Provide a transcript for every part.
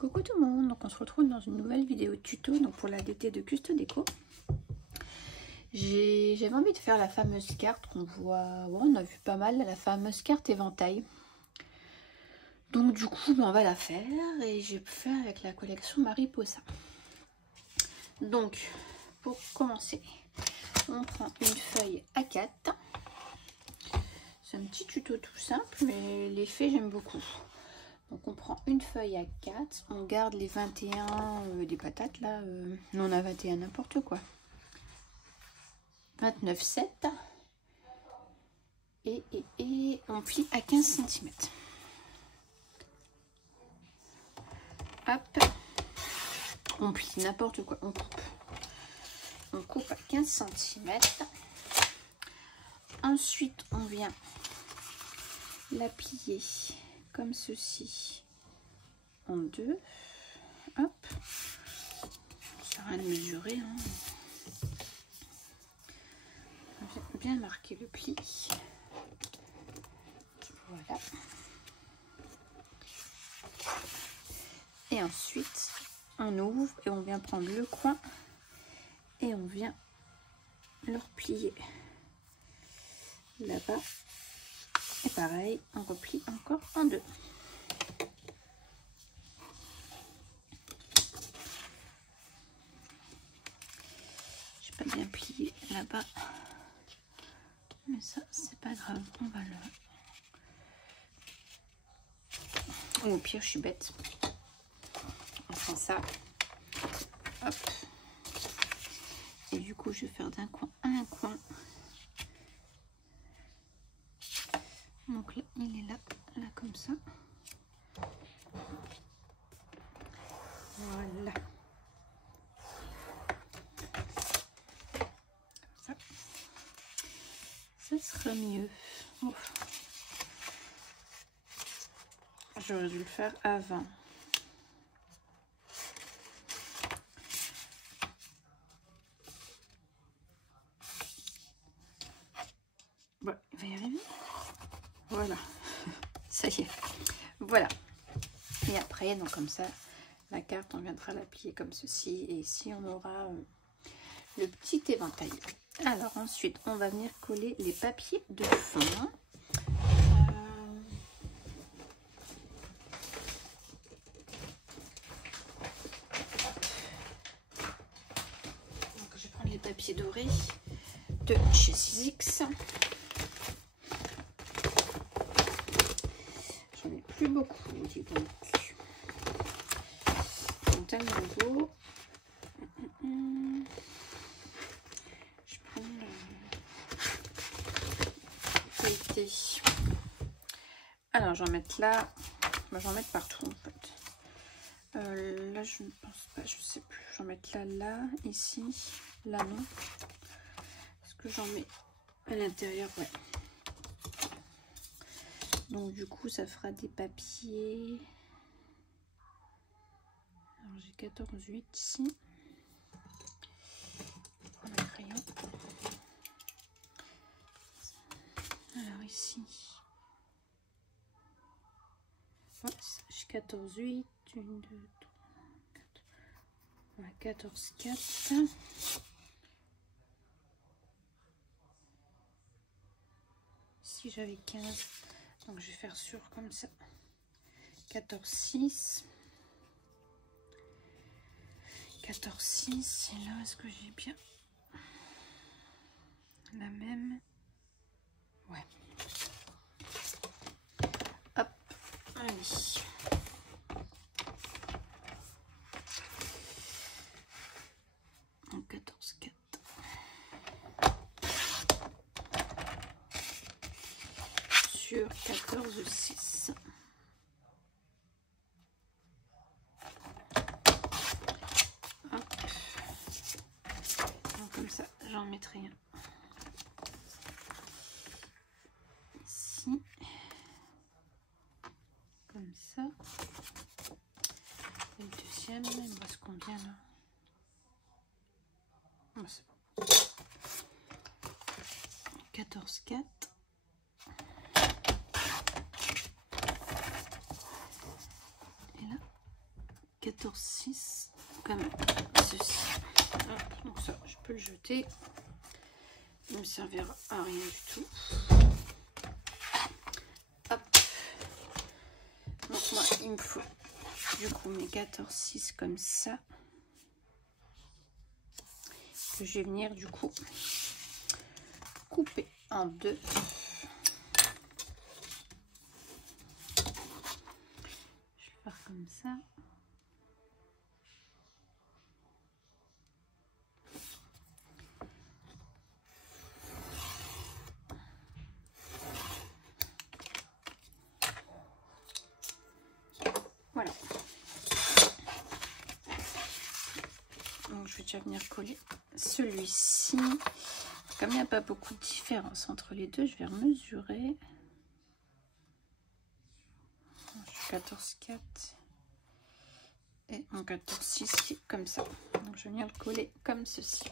Coucou tout le monde, donc on se retrouve dans une nouvelle vidéo tuto donc pour la DT de Custo Déco. J'avais envie de faire la fameuse carte qu'on voit, ouais, on a vu pas mal, la fameuse carte éventail. Donc du coup on va la faire et je vais faire avec la collection Mariposa. Donc pour commencer, on prend une feuille A4. C'est un petit tuto tout simple mais l'effet j'aime beaucoup. Donc on prend une feuille à 4, on garde les 21 des patates là, non on a 21 n'importe quoi. 29, 7 et on plie à 15 cm. Hop, on plie n'importe quoi, on coupe. On coupe à 15 cm. Ensuite on vient la plier comme ceci en deux. Hop, ça sert à rien de mesurer, hein. Bien marquer le pli. Voilà. Et ensuite on ouvre et on vient prendre le coin et on vient le replier là-bas. Et pareil, on replie encore en deux. J'ai pas bien plié là-bas, mais ça c'est pas grave, on va le... Ou au pire je suis bête, on prend ça, hop, et du coup je vais faire d'un coin à un coin. Donc là il est là comme ça. Voilà. Ça sera mieux. Ouf. J'aurais dû le faire avant. Bon, il va y arriver. Voilà. Ça y est. Voilà. Et après, donc comme ça, la carte, on viendra la plier comme ceci. Et ici, on aura le petit éventail. Alors ensuite, on va venir coller les papiers de fond. Donc, je vais prendre les papiers dorés de chez Sizzix. J'en ai plus beaucoup, dis donc. Ils sont tellement beaux. Je prends le qualité. Alors, j'en vais mettre là. J'en vais mettre partout en fait. Là, je ne pense pas, je sais plus. J'en vais mettre là, ici, là, non. Est-ce que j'en mets à l'intérieur? Ouais. Donc, du coup, ça fera des papiers. Alors, j'ai 14,8 ici. Je prends le crayon. Alors, ici. Ouais, j'ai 14,8. 1, 2, 3, 4. Voilà, 14,4. Ici, j'avais 15. Donc, je vais faire sur comme ça. 14,6. 14,6. Et là, est-ce que j'ai bien la même? Ouais. Hop. Allez. Donc, 14,4. Sur 14,6. Comme ça, j'en mettrai un ici, comme ça. Et le deuxième, il me reste combien là? Oh, c'est bon. 14,4. Et là, 14,6 comme ceci. Hop, donc ça, je peux le jeter. Il ne me servira à rien du tout. Hop. Donc moi, il me faut du coup mes 14,6 comme ça. Que je vais venir du coup couper en deux. Je vais faire comme ça. Voilà. Donc je vais déjà venir coller celui-ci. Comme il n'y a pas beaucoup de différence entre les deux, je vais mesurer. Je suis 14,4 et mon 14,6 qui est comme ça. Donc je viens le coller comme ceci.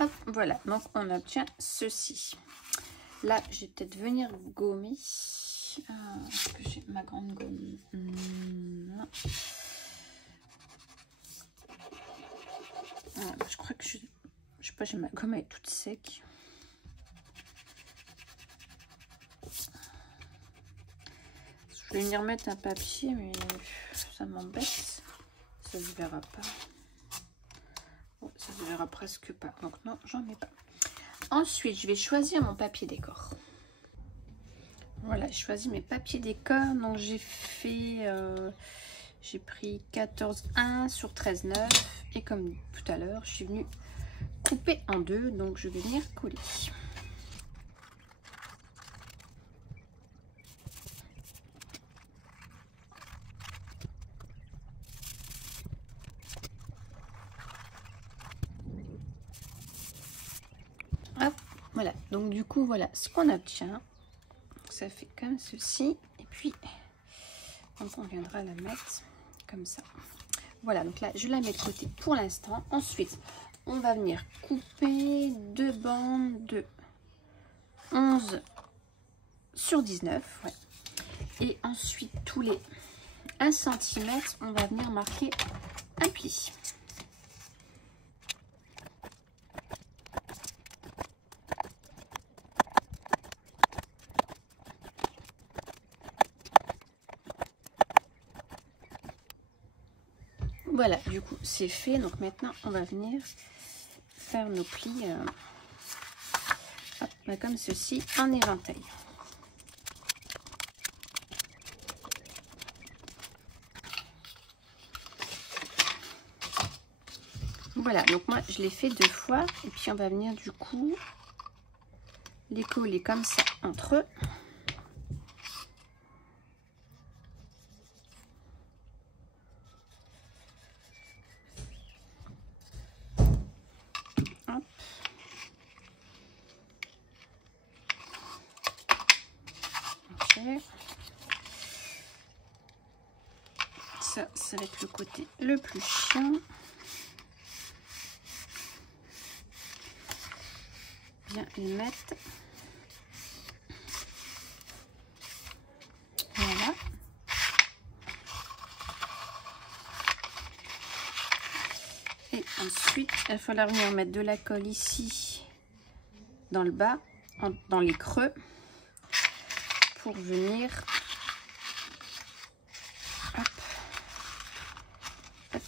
Hop, voilà, donc on obtient ceci. Là, je vais peut-être venir gommer. Est-ce que j'ai ma grande gomme? Non. Je crois que je sais pas, j'ai ma gomme, elle est toute sec. Je vais venir mettre un papier, mais ça m'embête. Ça se verra pas. Oh, ça se verra presque pas. Donc non, j'en mets pas. Ensuite, je vais choisir mon papier décor. Voilà, j'ai choisi mes papiers décor. Donc j'ai fait, j'ai pris 14,1 sur 13,9 et comme tout à l'heure, je suis venue couper en deux. Donc je vais venir coller. Hop, voilà. Donc du coup, voilà ce qu'on obtient. Ça fait comme ceci. Et puis, on viendra la mettre comme ça. Voilà, donc là, je la mets de côté pour l'instant. Ensuite, on va venir couper deux bandes de 11 sur 19. Ouais. Et ensuite, tous les 1 cm, on va venir marquer un pli. Voilà, du coup, c'est fait. Donc maintenant, on va venir faire nos plis hop, comme ceci, en éventail. Voilà, donc moi, je l'ai fait 2 fois. Et puis, on va venir, du coup, les coller comme ça entre eux. Ça va être le côté le plus chiant. Bien les mettre. Voilà. Et ensuite, il va falloir venir mettre de la colle ici, dans le bas, dans les creux, pour venir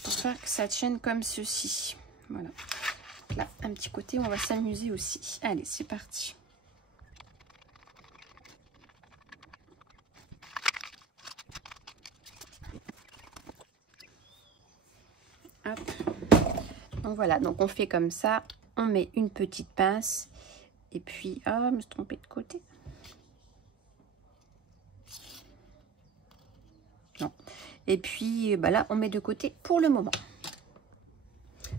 pour faire que ça tienne comme ceci. Voilà. Là, un petit côté, on va s'amuser aussi. Allez, c'est parti. Hop. Donc voilà, donc on fait comme ça. On met une petite pince. Et puis, ah, je me suis trompée de côté. Non. Et puis, bah là, on met de côté pour le moment.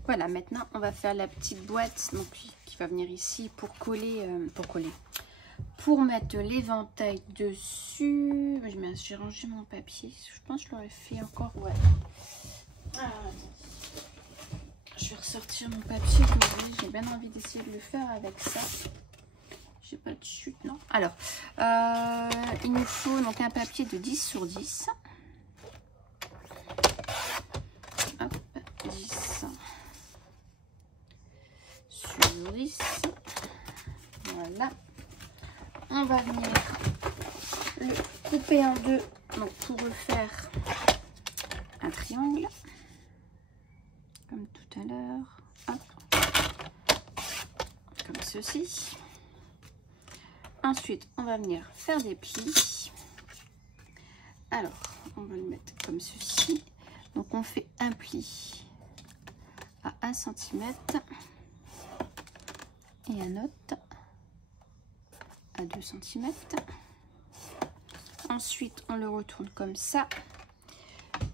Voilà, maintenant, on va faire la petite boîte donc, qui va venir ici pour coller, pour mettre l'éventail dessus, j'ai rangé mon papier. Je pense que je l'aurais fait encore. Ouais. Ah, je vais ressortir mon papier. J'ai bien envie d'essayer de le faire avec ça. J'ai pas de chute, non. Alors, il nous faut donc un papier de 10 sur 10. Hop, 10 sur 10. Voilà. On va venir le couper en deux, donc pour refaire un triangle, comme tout à l'heure. Comme ceci. Ensuite, on va venir faire des plis. Alors, on va le mettre comme ceci. Donc, on fait un pli à 1 cm et un autre à 2 cm. Ensuite, on le retourne comme ça.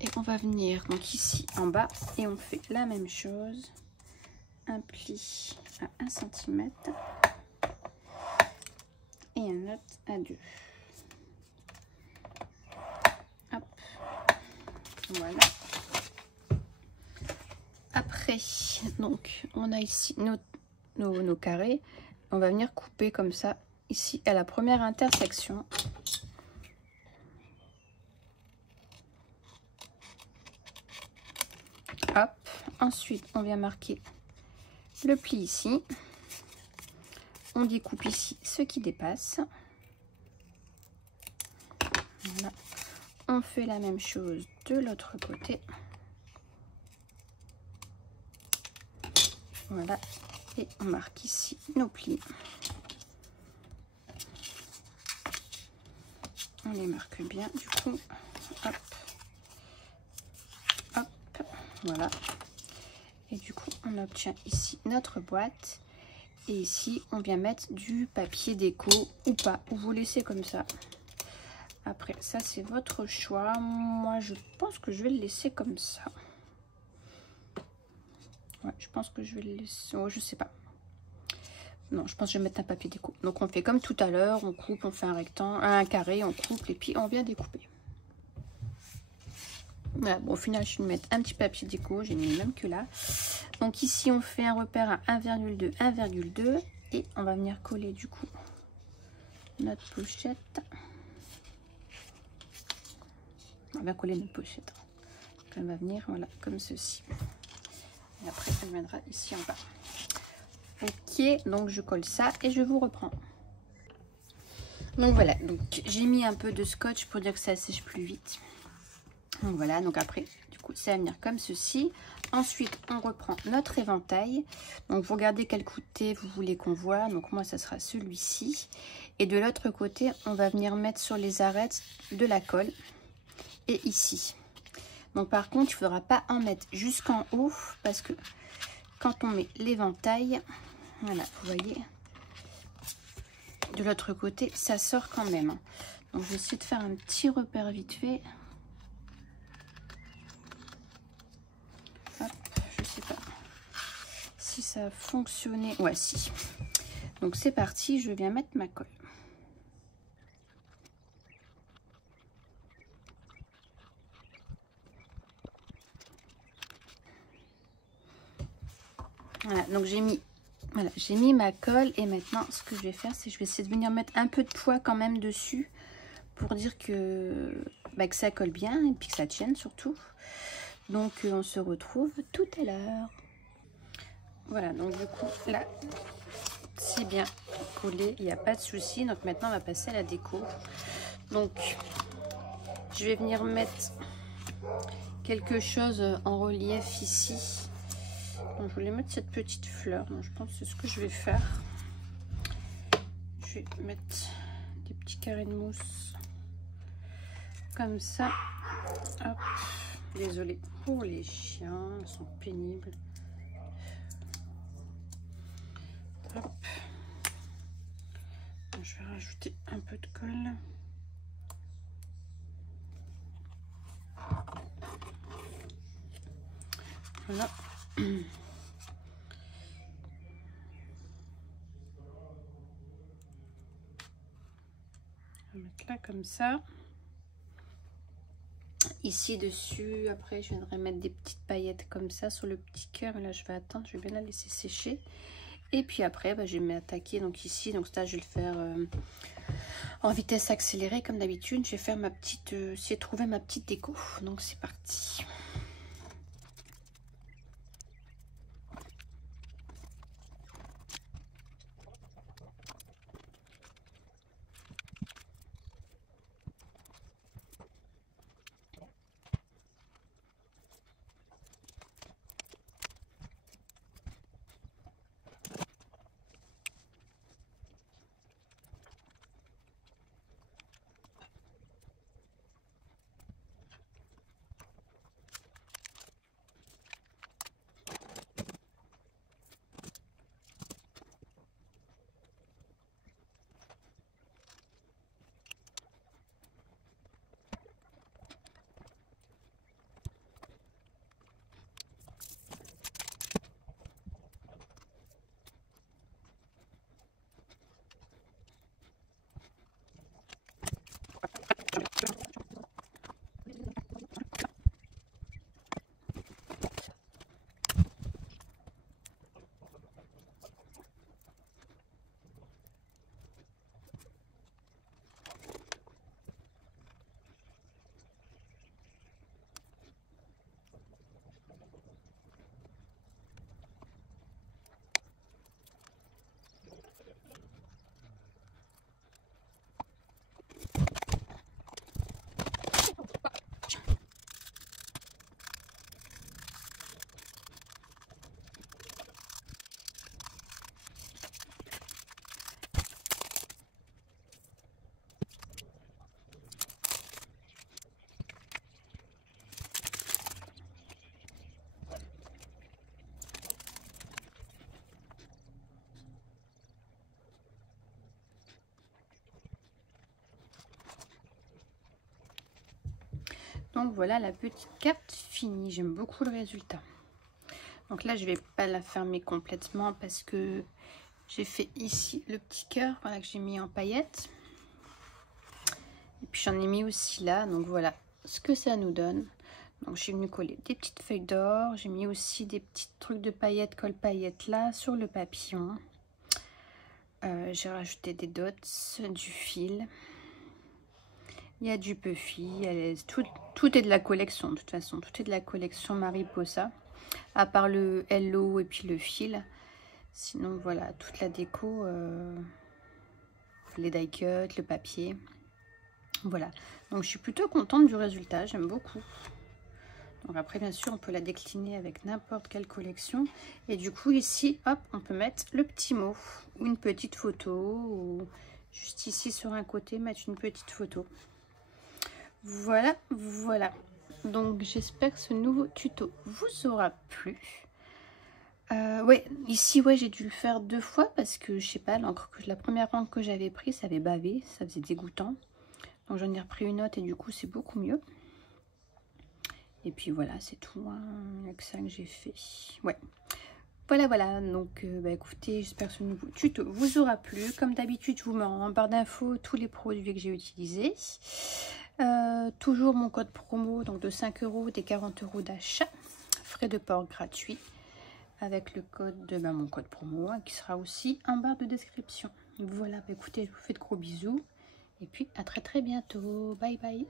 Et on va venir donc ici en bas et on fait la même chose. Un pli à 1 cm. Et un autre à 2. Hop. Voilà. Après, donc, on a ici nos carrés. On va venir couper comme ça, ici, à la première intersection. Hop. Ensuite, on vient marquer le pli ici. On découpe ici ce qui dépasse. Voilà. On fait la même chose de l'autre côté. Voilà. Et on marque ici nos plis. On les marque bien du coup. Hop. Hop. Voilà. Et du coup, on obtient ici notre boîte. Et ici, on vient mettre du papier déco ou pas, ou vous laissez comme ça. Après, ça, c'est votre choix. Moi, je pense que je vais le laisser comme ça. Ouais, je pense que je vais le laisser... Oh, je sais pas. Non, je pense que je vais mettre un papier déco. Donc, on fait comme tout à l'heure. On coupe, on fait un rectangle, un carré, on coupe et puis on vient découper. Voilà, bon, au final, je vais mettre un petit papier déco. J'ai mis le même que là. Donc ici, on fait un repère à 1,2, 1,2. Et on va venir coller du coup notre pochette. On va coller notre pochette. Donc, elle va venir, voilà, comme ceci. Et après, elle viendra ici en bas. Ok, donc je colle ça et je vous reprends. Donc voilà, donc j'ai mis un peu de scotch pour dire que ça sèche plus vite. Donc voilà, donc après, du coup, ça va venir comme ceci. Ensuite, on reprend notre éventail. Donc, vous regardez quel côté vous voulez qu'on voit. Donc, moi, ça sera celui-ci. Et de l'autre côté, on va venir mettre sur les arêtes de la colle. Et ici. Donc, par contre, il ne faudra pas en mettre jusqu'en haut. Parce que quand on met l'éventail, voilà, vous voyez, de l'autre côté, ça sort quand même. Donc, je vais essayer de faire un petit repère vite fait. Je sais pas si ça a fonctionné. Ouais, si. Donc c'est parti, je viens mettre ma colle. Voilà, donc j'ai mis ma colle et maintenant ce que je vais faire, c'est que je vais essayer de venir mettre un peu de poids quand même dessus pour dire que ça colle bien et puis que ça tienne surtout. Donc on se retrouve tout à l'heure. Voilà, donc du coup là c'est bien collé, il n'y a pas de souci. Donc maintenant on va passer à la déco. Donc je vais venir mettre quelque chose en relief ici. Donc, je voulais mettre cette petite fleur. Donc, je pense que c'est ce que je vais faire. Je vais mettre des petits carrés de mousse comme ça. Hop. Désolée pour les chiens, ils sont pénibles. Hop. Donc, je vais rajouter un peu de colle. Voilà. comme ça. Ici dessus, après je viendrai mettre des petites paillettes comme ça sur le petit cœur. Mais là je vais attendre, je vais bien la laisser sécher. Et puis après je vais m'attaquer donc ici. Donc ça je vais le faire en vitesse accélérée comme d'habitude. Je vais faire ma petite, essayer de trouver ma petite déco. Donc c'est parti. Donc voilà la petite carte finie. J'aime beaucoup le résultat. Donc là je vais pas la fermer complètement parce que j'ai fait ici le petit cœur, voilà, que j'ai mis en paillettes. Et puis j'en ai mis aussi là. Donc voilà ce que ça nous donne. Donc j'ai venu coller des petites feuilles d'or. J'ai mis aussi des petits trucs de paillettes, colle paillettes là sur le papillon. J'ai rajouté des dots, du fil. Il y a du puffy, tout est de la collection de toute façon, tout est de la collection Mariposa, à part le hello et puis le fil. Sinon voilà, toute la déco, les die cuts, le papier. Voilà, donc je suis plutôt contente du résultat, j'aime beaucoup. Donc après bien sûr on peut la décliner avec n'importe quelle collection. Et du coup ici, hop, on peut mettre le petit mot ou une petite photo, ou juste ici sur un côté mettre une petite photo. Voilà, voilà. Donc j'espère que ce nouveau tuto vous aura plu. Ouais, ici ouais j'ai dû le faire 2 fois parce que je sais pas, la première encre que j'avais prise ça avait bavé, ça faisait dégoûtant. Donc j'en ai repris une autre et du coup c'est beaucoup mieux. Et puis voilà, c'est tout, hein. Il n'y a que ça que j'ai fait. Ouais. Voilà, voilà. Donc écoutez, j'espère que ce nouveau tuto vous aura plu. Comme d'habitude, je vous mets en barre d'infos tous les produits que j'ai utilisés. Toujours mon code promo, donc de 5 €, des 40 € d'achat, frais de port gratuits, avec le code de mon code promo, hein, qui sera aussi en barre de description. Voilà, écoutez, je vous fais de gros bisous et puis à très bientôt. Bye bye.